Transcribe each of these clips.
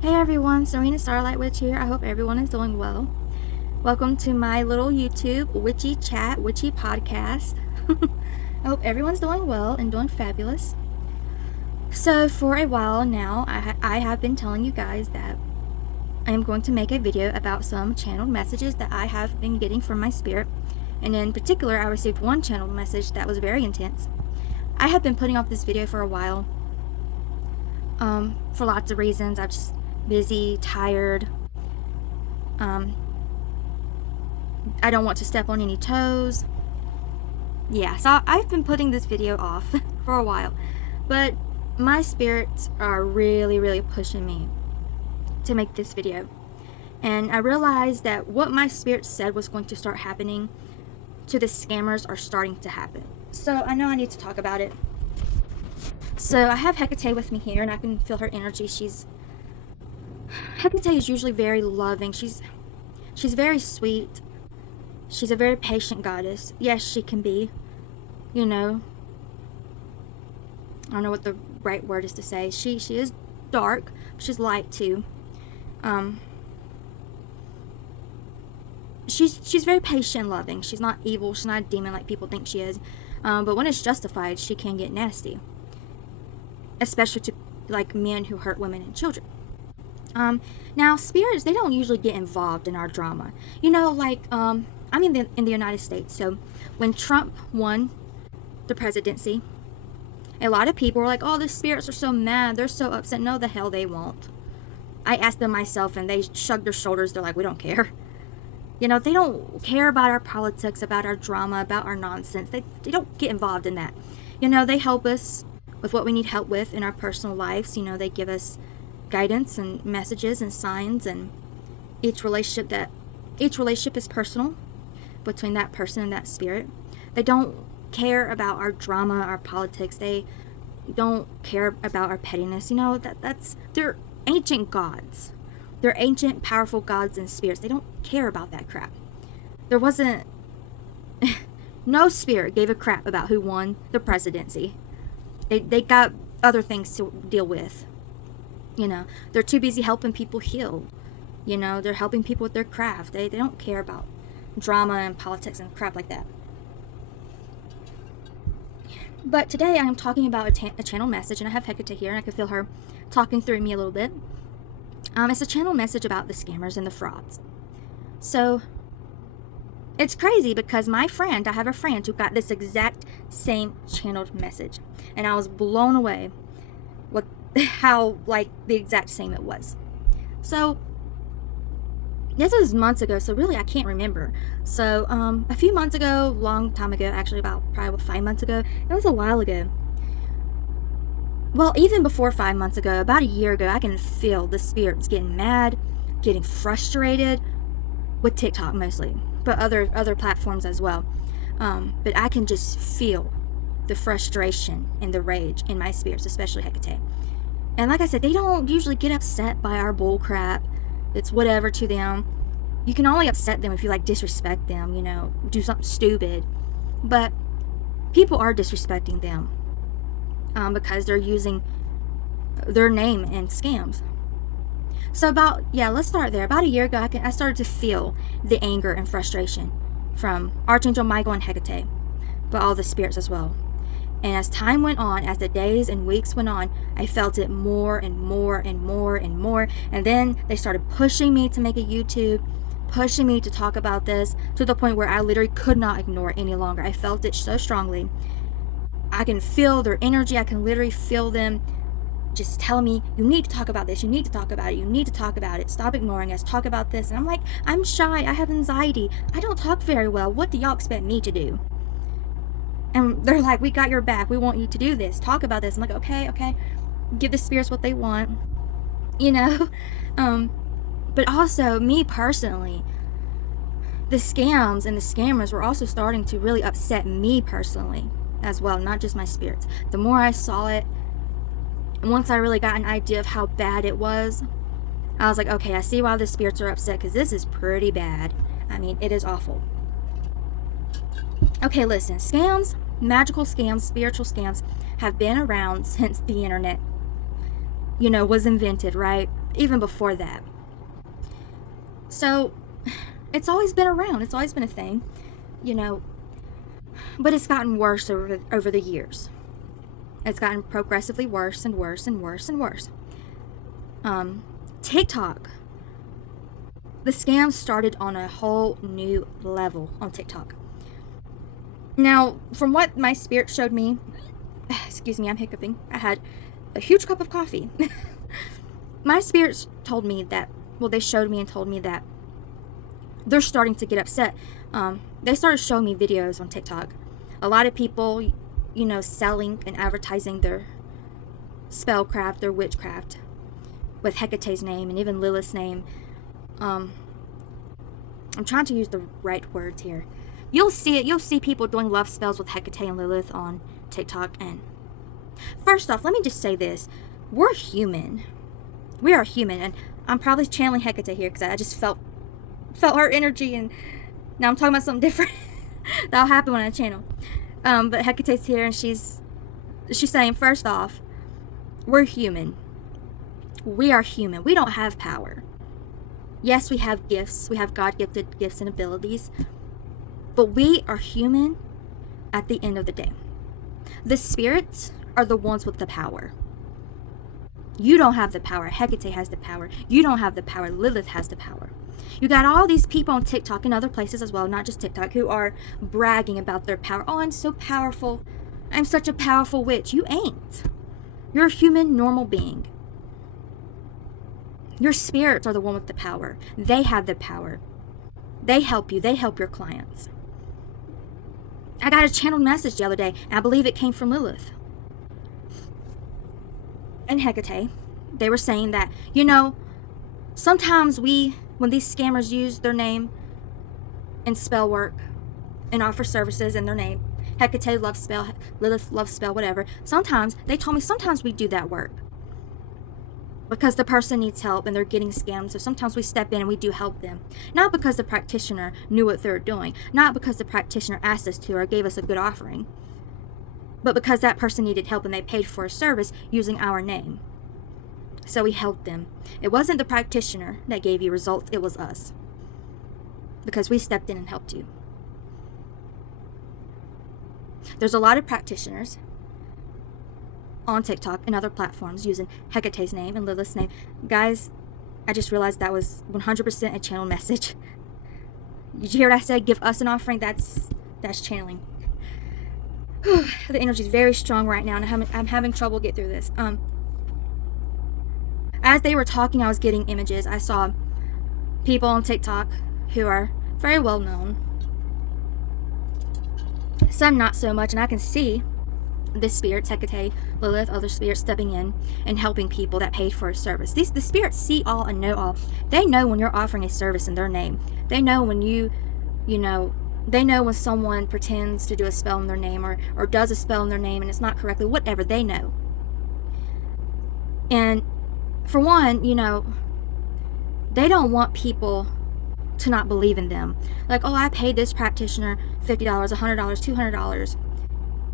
Hey everyone, Serena Starlight Witch here. I hope everyone is doing well. Welcome to my little YouTube witchy chat, witchy podcast. I hope everyone's doing well and doing fabulous. So for a while now, I have been telling you guys that I am going to make a video about some channeled messages that I have been getting from my spirit. And in particular, I received one channeled message that was very intense. I have been putting off this video for a while for lots of reasons. I'm just busy, tired. I don't want to step on any toes. Yeah, so I've been putting this video off for a while, but my spirits are really pushing me to make this video. And I realized that what my spirit said was going to start happening to the scammers are starting to happen. So I know I need to talk about it. So I have Hecate with me here, and I can feel her energy. Hecate is usually very loving. She's very sweet. She's a very patient goddess. Yes, she can be. You know, I don't know what the right word is to say. She is dark, but she's light too. She's very patient and loving. She's not evil. She's not a demon like people think she is. But when it's justified, she can get nasty, especially to like men who hurt women and children. Now spirits, they don't usually get involved in our drama. You know, like I'm in the United States, so when Trump won the presidency, a lot of people were like, "Oh, the spirits are so mad. They're so upset." No, the hell they won't. I asked them myself, and they shrugged their shoulders. They're like, "We don't care." You know, they don't care about our politics, about our drama, about our nonsense. They don't get involved in that. You know, they help us with what we need help with in our personal lives. You know, they give us guidance and messages and signs, and each relationship is personal between that person and that spirit. They don't care about our drama, our politics. They don't care about our pettiness. You know, they're ancient gods. They're ancient, powerful gods and spirits. They don't care about that crap. There wasn't no spirit gave a crap about who won the presidency. They got other things to deal with. You know, they're too busy helping people heal. You know, they're helping people with their craft. They don't care about drama and politics and crap like that. But today I am talking about a channel message, and I have Hecate here, and I can feel her talking through me a little bit. It's a channel message about the scammers and the frauds. So it's crazy because I have a friend who got this exact same channeled message, and I was blown away with how like the exact same it was. So this was months ago, so really I can't remember. So a few months ago, long time ago, actually about probably 5 months ago, it was a while ago. Well, even before 5 months ago, about a year ago, I can feel the spirits getting mad, getting frustrated with TikTok mostly, but other platforms as well. But I can just feel the frustration and the rage in my spirits, especially Hecate. And like I said, they don't usually get upset by our bull crap. It's whatever to them. You can only upset them if you like disrespect them, you know, do something stupid. But people are disrespecting them because they're using their name in scams. So let's start there. About a year ago, I started to feel the anger and frustration from Archangel Michael and Hecate, but all the spirits as well. And as time went on, as the days and weeks went on, I felt it more and more and more and more. And then they started pushing me to make a YouTube, pushing me to talk about this, to the point where I literally could not ignore it any longer. I felt it so strongly. I can feel their energy. I can literally feel them just telling me, "You need to talk about this. You need to talk about it. You need to talk about it. Stop ignoring us. Talk about this." And I'm like, I'm shy. I have anxiety. I don't talk very well. What do y'all expect me to do? And they're like, "We got your back. We want you to do this. Talk about this." I'm like, okay. Give the spirits what they want. You know? But also, me personally, the scams and the scammers were also starting to really upset me personally as well, not just my spirits. The more I saw it, and once I really got an idea of how bad it was, I was like, okay, I see why the spirits are upset, because this is pretty bad. I mean, it is awful. Okay, listen, scams, magical scams, spiritual scams have been around since the internet, was invented, right? even before that. So it's always been around. It's always been a thing, you know, but it's gotten worse over the years. It's gotten progressively worse and worse and worse and worse. TikTok. The scam started on a whole new level on TikTok. Now, from what my spirit showed me, excuse me, I'm hiccuping. I had a huge cup of coffee. My spirits told me that, well, they showed me and told me that they're starting to get upset. They started showing me videos on TikTok. A lot of people, you know, selling and advertising their spellcraft, their witchcraft, with Hecate's name and even Lilith's name. I'm trying to use the right words here. You'll see it. You'll see people doing love spells with Hecate and Lilith on TikTok. And first off, let me just say this. We're human. We are human. And I'm probably channeling Hecate here because I just felt her energy. And now I'm talking about something different. That'll happen when I channel. But Hecate's here and she's saying, first off, we're human. We are human. We don't have power. Yes, we have gifts. We have God-gifted gifts and abilities. But we are human at the end of the day. The spirits are the ones with the power. You don't have the power. Hecate has the power. You don't have the power. Lilith has the power. You got all these people on TikTok and other places as well, not just TikTok, who are bragging about their power. Oh, I'm so powerful. I'm such a powerful witch. You ain't. You're a human, normal being. Your spirits are the one with the power. They have the power. They help you. They help your clients. I got a channeled message the other day, and I believe it came from Lilith and Hecate. They were saying that, you know, sometimes when these scammers use their name in spell work and offer services in their name, Hecate loves spell, Lilith loves spell, whatever. Sometimes, they told me, sometimes we do that work because the person needs help and they're getting scammed. So sometimes we step in and we do help them. Not because the practitioner knew what they were doing. Not because the practitioner asked us to or gave us a good offering. But because that person needed help and they paid for a service using our name. So we helped them. It wasn't the practitioner that gave you results. It was us. Because we stepped in and helped you. There's a lot of practitioners on TikTok and other platforms using Hecate's name and Lilith's name. Guys, I just realized that was 100% a channel message. Did you hear what I said? Give us an offering. That's channeling. The energy is very strong right now, and I'm having trouble get through this. As they were talking, I was getting images. I saw people on TikTok who are very well known. Some not so much, and I can see the spirits, Hecate, Lilith, other spirits stepping in and helping people that paid for a service. The spirits see all and know all. They know when you're offering a service in their name. They know when they know when someone pretends to do a spell in their name or does a spell in their name and it's not correctly, whatever, they know. And for one, they don't want people to not believe in them. Like, oh, I paid this practitioner $50, $100, $200,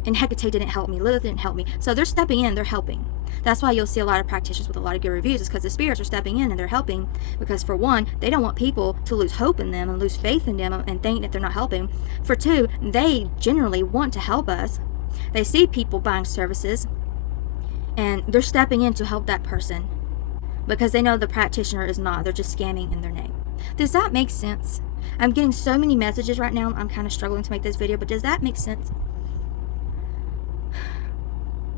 and Hecate didn't help me, Lilith didn't help me. So they're stepping in, they're helping. That's why you'll see a lot of practitioners with a lot of good reviews, is because the spirits are stepping in and they're helping. Because for one, they don't want people to lose hope in them and lose faith in them and think that they're not helping. For two, they generally want to help us. They see people buying services and they're stepping in to help that person because they know the practitioner is not. They're just scamming in their name. Does that make sense? I'm getting so many messages right now. I'm kind of struggling to make this video, but does that make sense?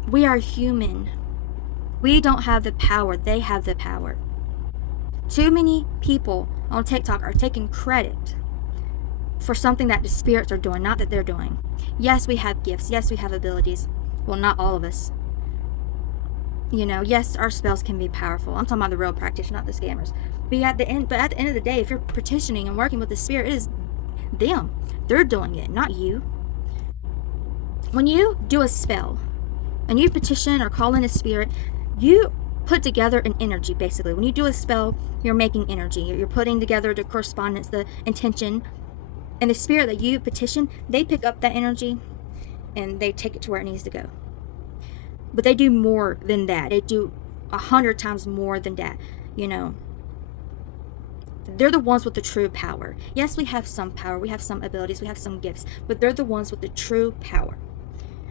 We are human. We don't have the power. They have the power. Too many people on TikTok are taking credit for something that the spirits are doing, not that they're doing. Yes, we have gifts. Yes, we have abilities. Well, not all of us. Yes, our spells can be powerful. I'm talking about the real practitioner, not the scammers. But at the end of the day, if you're petitioning and working with the spirit, it is them. They're doing it, not you. When you do a spell and you petition or call in a spirit, you put together an energy, basically. When you do a spell, you're making energy. You're putting together the correspondence, the intention. And the spirit that you petition, they pick up that energy and they take it to where it needs to go. But they do more than that. They do 100 times more than that. you know, they're the ones with the true power. Yes, we have some power, we have some abilities, we have some gifts, but they're the ones with the true power.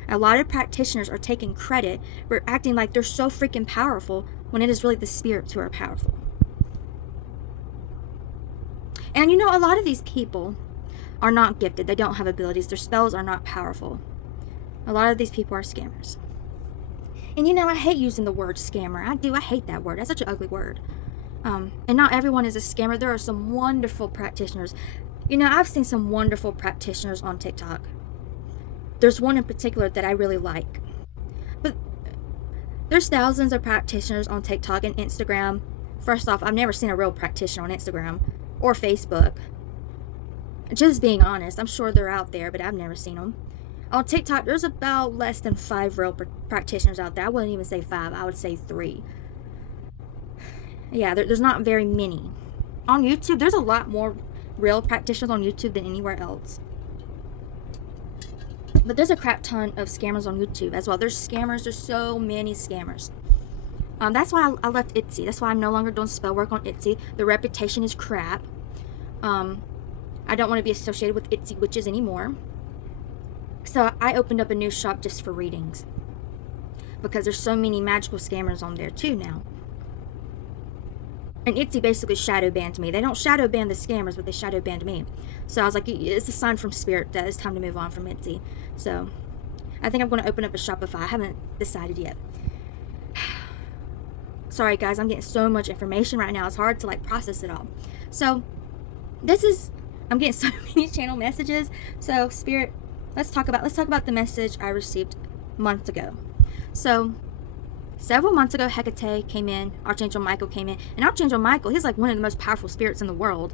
A lot of practitioners are taking credit for acting like they're so freaking powerful when it is really the spirits who are powerful. And you know, a lot of these people are not gifted. They don't have abilities. Their spells are not powerful. A lot of these people are scammers. And you know, I hate using the word scammer. I do. I hate that word. That's such an ugly word. And not everyone is a scammer. There are some wonderful practitioners. You know, I've seen some wonderful practitioners on TikTok. There's one in particular that I really like. But there's thousands of practitioners on TikTok and Instagram. First off, I've never seen a real practitioner on Instagram or Facebook. Just being honest, I'm sure they're out there, but I've never seen them. On TikTok, there's about less than 5 real practitioners out there. I wouldn't even say 5, I would say 3. Yeah, there's not very many. On YouTube, there's a lot more real practitioners on YouTube than anywhere else. But there's a crap ton of scammers on YouTube as well. There's scammers. There's so many scammers. That's why I left Etsy. That's why I'm no longer doing spell work on Etsy. The reputation is crap. I don't want to be associated with Etsy witches anymore. So I opened up a new shop just for readings. Because there's so many magical scammers on there too now. And Etsy basically shadow banned me. They don't shadow ban the scammers, but they shadow banned me. So I was like, it's a sign from Spirit that it's time to move on from Etsy. So I think I'm going to open up a Shopify. I haven't decided yet. Sorry guys, I'm getting so much information right now. It's hard to like process it all. So I'm getting so many channel messages. So Spirit, let's talk about the message I received months ago. So several months ago, Hecate came in, Archangel Michael came in, and Archangel Michael, he's like one of the most powerful spirits in the world.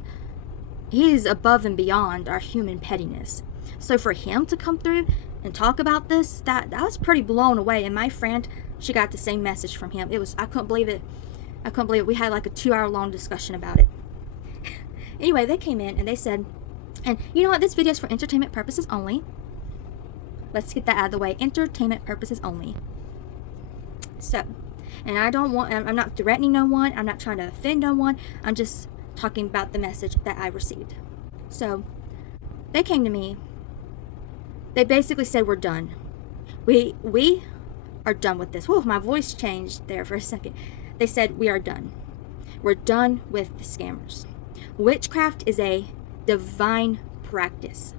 He's above and beyond our human pettiness. So for him to come through and talk about this, that was pretty blown away. And my friend, she got the same message from him. I couldn't believe it. We had like a 2-hour long discussion about it. Anyway, they came in and they said, and you know what, this video is for entertainment purposes only. Let's get that out of the way. Entertainment purposes only. So, and I'm not threatening no one. I'm not trying to offend no one. I'm just talking about the message that I received. So, they came to me. They basically said, we're done. We are done with this. Whoa, my voice changed there for a second. They said, we are done. We're done with the scammers. Witchcraft is a divine practice.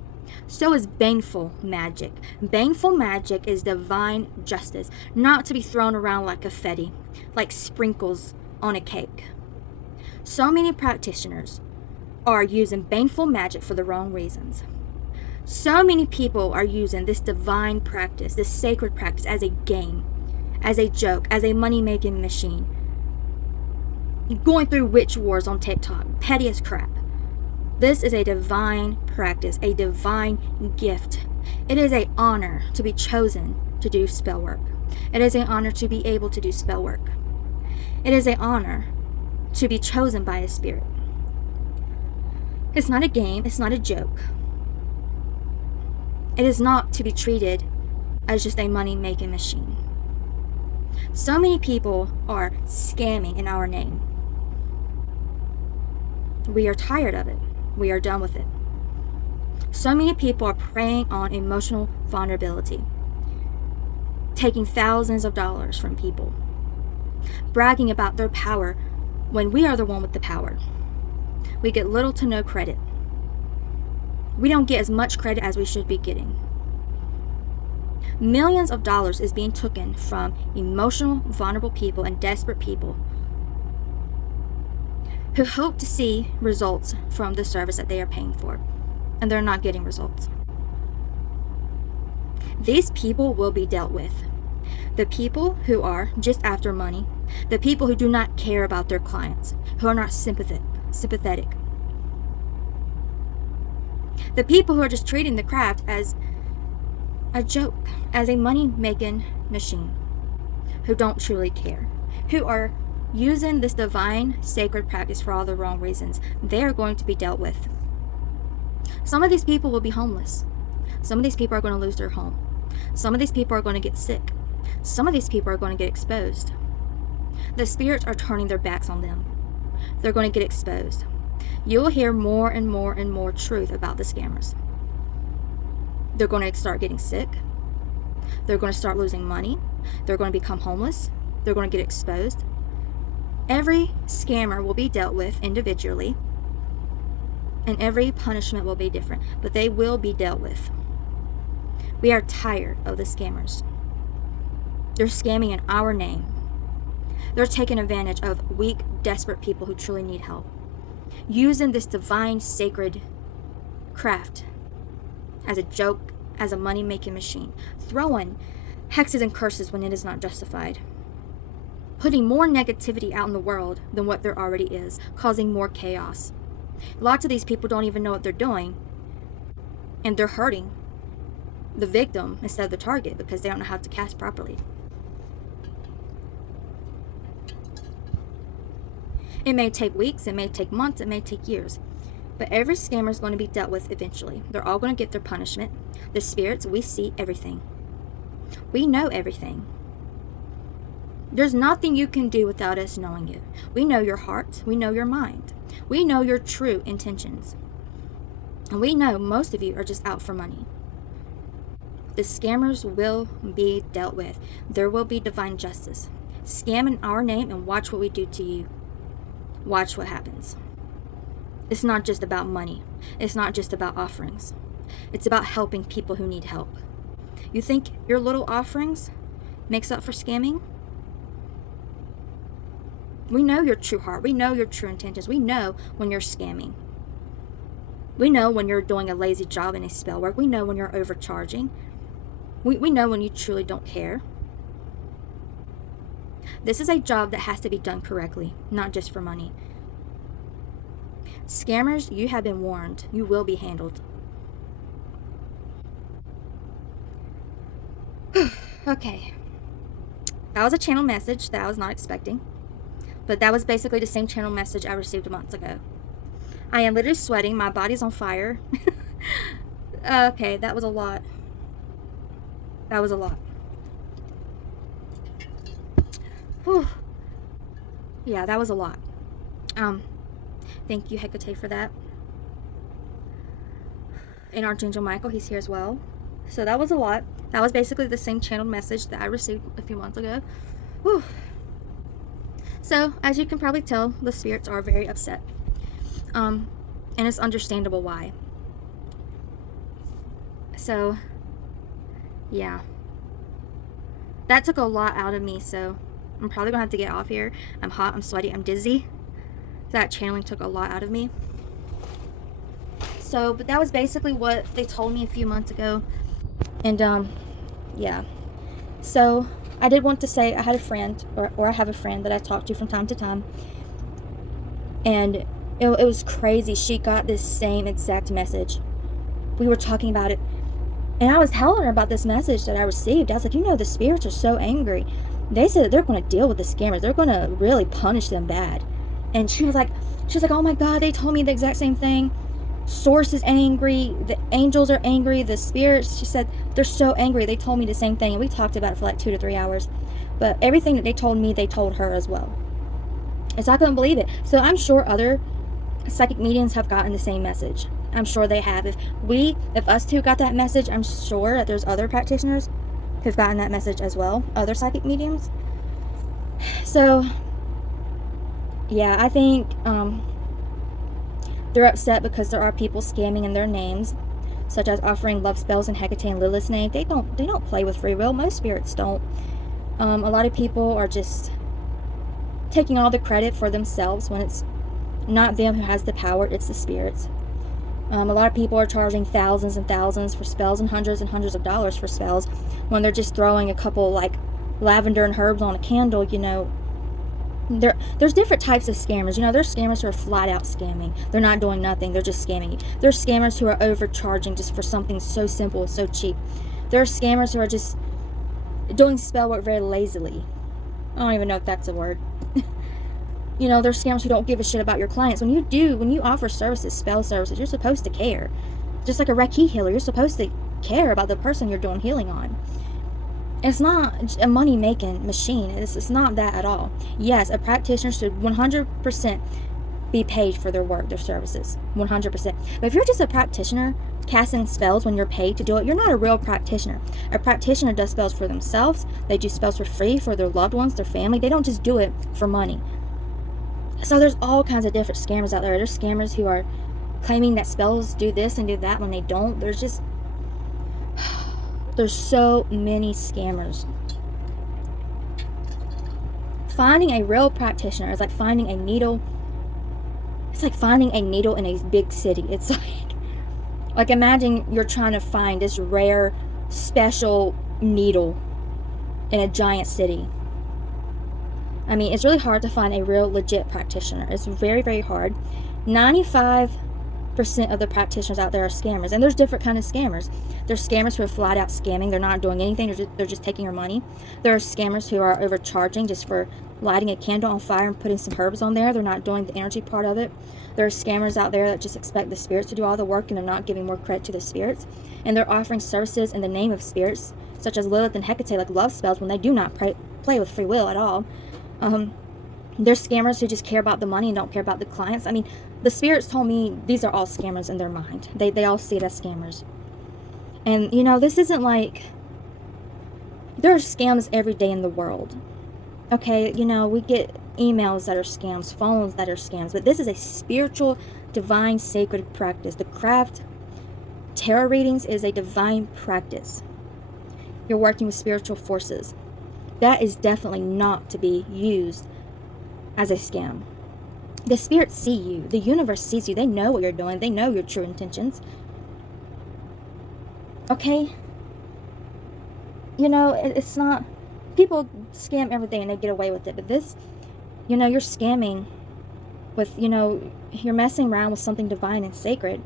So is baneful magic. Baneful magic is divine justice, not to be thrown around like confetti, like sprinkles on a cake. So many practitioners are using baneful magic for the wrong reasons. So many people are using this divine practice, this sacred practice, as a game, as a joke, as a money-making machine. Going through witch wars on TikTok, petty as crap. This is a divine practice, a divine gift. It is an honor to be chosen to do spell work. It is an honor to be able to do spell work. It is an honor to be chosen by a spirit. It's not a game, it's not a joke. It is not to be treated as just a money-making machine. So many people are scamming in our name. We are tired of it. We are done with it. So many people are preying on emotional vulnerability, taking thousands of dollars from people, bragging about their power when we are the one with the power. We get little to no credit. We don't get as much credit as we should be getting. Millions of dollars is being taken from emotional, vulnerable people and desperate people who hope to see results from the service that they are paying for, and they're not getting results. These people will be dealt with. The people who are just after money, the people who do not care about their clients, who are not sympathetic. The people who are just treating the craft as a joke, as a money-making machine, who don't truly care, who are using this divine sacred practice for all the wrong reasons. They are going to be dealt with. Some of these people will be homeless. Some of these people are going to lose their home. Some of these people are going to get sick. Some of these people are going to get exposed. The spirits are turning their backs on them. they're going to get exposed. You'll hear more and more and more truth about the scammers. They're going to start getting sick. They're going to start losing money. They're going to become homeless. They're going to get exposed. Every scammer will be dealt with individually, and every punishment will be different, but they will be dealt with. We are tired of the scammers. They're scamming in our name. They're taking advantage of weak, desperate people who truly need help, using this divine, sacred craft as a joke, as a money-making machine, throwing hexes and curses when it is not justified, putting more negativity out in the world than what there already is, causing more chaos. Lots of these people don't even know what they're doing, and they're hurting the victim instead of the target because they don't know how to cast properly. It may take weeks, it may take months, it may take years, but every scammer is going to be dealt with eventually. They're all going to get their punishment. The spirits, we see everything. We know everything. There's nothing you can do without us knowing it. We know your heart. We know your mind. We know your true intentions. And we know most of you are just out for money. The scammers will be dealt with. There will be divine justice. Scam in our name and watch what we do to you. Watch what happens. It's not just about money. It's not just about offerings. It's about helping people who need help. You think your little offerings makes up for scamming? We know your true heart. We know your true intentions. We know when you're scamming. We know when you're doing a lazy job in a spell work. We know when you're overcharging. We know when you truly don't care. This is a job that has to be done correctly, not just for money. Scammers, you have been warned. You will be handled. Okay. That was a channel message that I was not expecting. But that was basically the same channel message I received months ago. I am literally sweating. My body's on fire. Okay, that was a lot. That was a lot. Whew. Yeah, that was a lot. Thank you, Hecate, for that. And Archangel Michael, he's here as well. So that was a lot. That was basically the same channeled message that I received a few months ago. Whew. So, as you can probably tell, the spirits are very upset. And it's understandable why. So, yeah. That took a lot out of me, so I'm probably going to have to get off here. I'm hot, I'm sweaty, I'm dizzy. That channeling took a lot out of me. So, but that was basically what they told me a few months ago. And, yeah. So, I did want to say I had a friend, or I have a friend that I talk to from time to time. And it was crazy. She got this same exact message. We were talking about it. And I was telling her about this message that I received. I was like, you know, the spirits are so angry. They said that they're going to deal with the scammers. They're going to really punish them bad. And she was like, oh my God, they told me the exact same thing. Source is angry. The angels are angry. The spirits, she said, they're so angry. They told me the same thing. And we talked about it for like 2 to 3 hours. But everything that they told me, they told her as well. And so I couldn't believe it. So I'm sure other psychic mediums have gotten the same message. I'm sure they have. If us two got that message, I'm sure that there's other practitioners who've gotten that message as well. Other psychic mediums. So, yeah, I think they're upset because there are people scamming in their names, such as offering love spells in Hecate and Lilith's name. They don't play with free will. Most spirits don't. A lot of people are just taking all the credit for themselves when it's not them who has the power, it's the spirits. A lot of people are charging thousands and thousands for spells and hundreds of dollars for spells when they're just throwing a couple like lavender and herbs on a candle, you know. There's different types of scammers. You know, there's scammers who are flat out scamming. They're not doing nothing. They're just scamming you. There's scammers who are overcharging just for something so simple, so cheap. There are scammers who are just doing spell work very lazily. I don't even know if that's a word. You know, there's scammers who don't give a shit about your clients. When you offer services, spell services, you're supposed to care. Just like a Reiki healer, you're supposed to care about the person you're doing healing on. It's not a money-making machine. It's not that at all. Yes, a practitioner should 100% be paid for their work, their services, 100%. But if you're just a practitioner casting spells when you're paid to do it, you're not a real practitioner. A practitioner does spells for themselves. They do spells for free for their loved ones, their family. They don't just do it for money. So there's all kinds of different scammers out there. There's scammers who are claiming that spells do this and do that when they don't. There's so many scammers. Finding a real practitioner is like finding a needle. It's like finding a needle in a big city. It's like imagine you're trying to find this rare, special needle in a giant city. I mean, it's really hard to find a real, legit practitioner. It's very, very hard. 95% of the practitioners out there are scammers, and there's different kind of scammers. There's scammers who are flat out scamming. They're not doing anything. They're just taking your money. There are scammers who are overcharging just for lighting a candle on fire and putting some herbs on there. They're not doing the energy part of it. There are scammers out there that just expect the spirits to do all the work, and they're not giving more credit to the spirits. And they're offering services in the name of spirits, such as Lilith and Hecate, like love spells, when they do not play with free will at all. There's scammers who just care about the money and don't care about the clients. I mean, the spirits told me these are all scammers in their mind. They all see it as scammers. And, this isn't like... There are scams every day in the world. Okay, we get emails that are scams, phones that are scams. But this is a spiritual, divine, sacred practice. The craft, tarot readings, is a divine practice. You're working with spiritual forces. That is definitely not to be used as a scam. The spirits see you. The universe sees you. They know what you're doing. They know your true intentions. Okay? It's not... People scam everything and they get away with it. But this, you're scamming with, you're messing around with something divine and sacred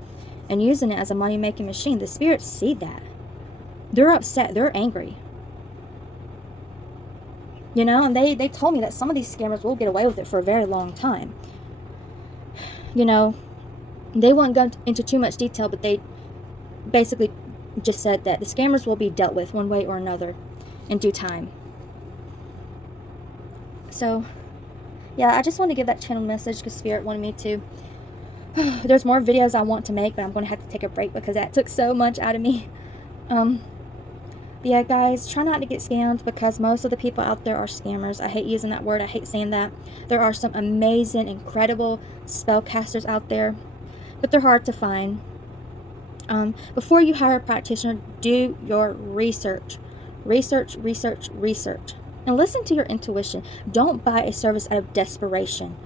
and using it as a money-making machine. The spirits see that. They're upset. They're angry. And they told me that some of these scammers will get away with it for a very long time. They won't go into too much detail, but they basically just said that the scammers will be dealt with one way or another in due time. So, yeah, I just want to give that channel message because Spirit wanted me to. There's more videos I want to make, but I'm going to have to take a break because that took so much out of me. Yeah, guys, try not to get scammed because most of the people out there are scammers. I hate using that word. I hate saying that. There are some amazing, incredible spellcasters out there, but they're hard to find. Before you hire a practitioner, do your research. Research. And listen to your intuition. Don't buy a service out of desperation.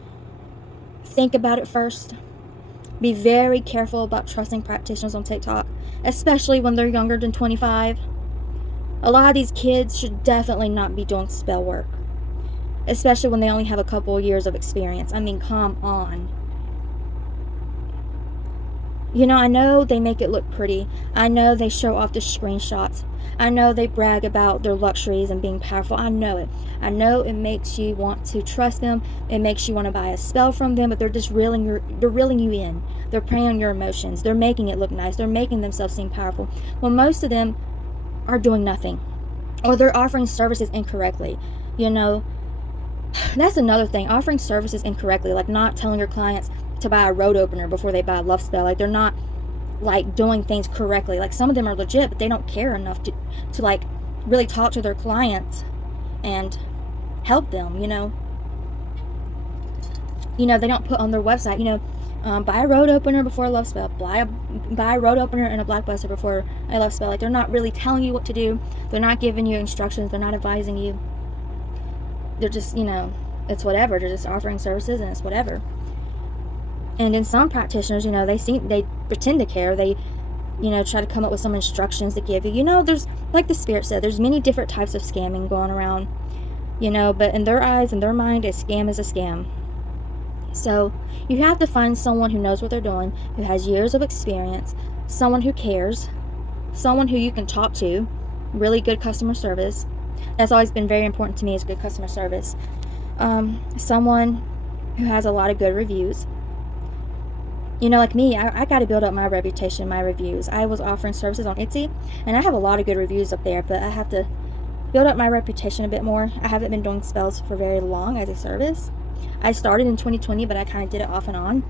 Think about it first. Be very careful about trusting practitioners on TikTok, especially when they're younger than 25. A lot of these kids should definitely not be doing spell work, especially when they only have a couple of years of experience. I mean, come on. I know they make it look pretty. I know they show off the screenshots. I know they brag about their luxuries and being powerful. I know it. I know it makes you want to trust them. It makes you want to buy a spell from them, but they're just reeling you in. They're preying on your emotions. They're making it look nice. They're making themselves seem powerful. Well, most of them are doing nothing, or they're offering services incorrectly. That's another thing, offering services incorrectly, like not telling your clients to buy a road opener before they buy a love spell. Like, they're not like doing things correctly. Like, some of them are legit, but they don't care enough to like really talk to their clients and help them. They don't put on their website, buy a road opener before a love spell. Buy a road opener and a blackbuster before a love spell. Like, they're not really telling you what to do. They're not giving you instructions. They're not advising you. They're just, it's whatever. They're just offering services and it's whatever. And in some practitioners, they pretend to care. They, try to come up with some instructions to give you. There's, like the Spirit said, there's many different types of scamming going around, but in their eyes, in their mind, a scam is a scam. So you have to find someone who knows what they're doing, who has years of experience, someone who cares, someone who you can talk to, really good customer service. That's always been very important to me, is good customer service. Someone who has a lot of good reviews. Like me, I got to build up my reputation, my reviews. I was offering services on Etsy, and I have a lot of good reviews up there, but I have to build up my reputation a bit more. I haven't been doing spells for very long as a service. I started in 2020, but I kind of did it off and on.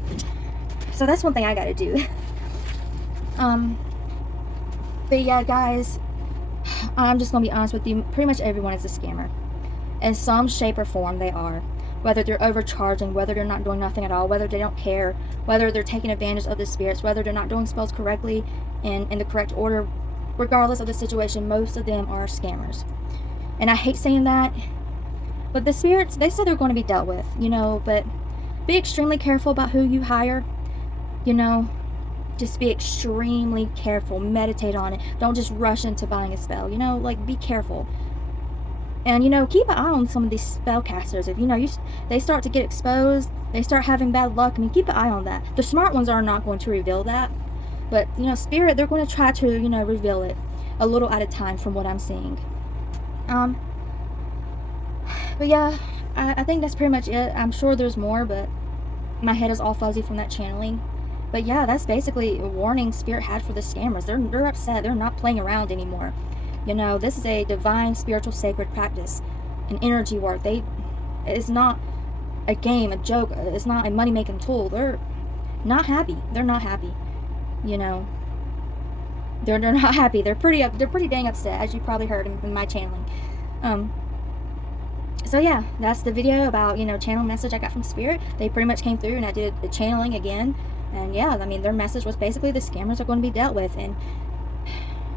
So that's one thing I got to do. But yeah, guys, I'm just going to be honest with you. Pretty much everyone is a scammer. In some shape or form, they are. Whether they're overcharging, whether they're not doing nothing at all, whether they don't care, whether they're taking advantage of the spirits, whether they're not doing spells correctly and in the correct order. Regardless of the situation, most of them are scammers. And I hate saying that, but the spirits, they said they're going to be dealt with, you know, but be extremely careful about who you hire, you know. Just be extremely careful. Meditate on it. Don't just rush into buying a spell, you know, like, be careful. And, you know, keep an eye on some of these spellcasters. If, you know, they start to get exposed, they start having bad luck, I mean, keep an eye on that. The smart ones are not going to reveal that. But, you know, spirit, they're going to try to, you know, reveal it a little at a time from what I'm seeing. But yeah, I think that's pretty much it. I'm sure there's more, but my head is all fuzzy from that channeling. But yeah, that's basically a warning Spirit had for the scammers. They're upset. They're not playing around anymore. You know, this is a divine, spiritual, sacred practice. An energy work. It's not a game, a joke. It's not a money-making tool. They're not happy. They're not happy. You know, they're not happy. They're pretty dang upset, as you probably heard in my channeling. So yeah, that's the video about, you know, channel message I got from Spirit. They pretty much came through and I did the channeling again. And yeah, I mean, their message was basically the scammers are going to be dealt with. And,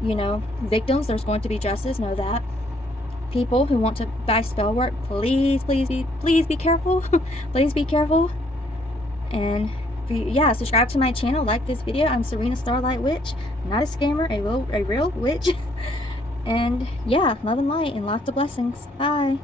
you know, victims, there's going to be justice, know that. People who want to buy spell work, please be careful. Please be careful. And yeah, subscribe to my channel, like this video. I'm Serena Starlight Witch, not a scammer, a real witch. And yeah, love and light and lots of blessings. Bye.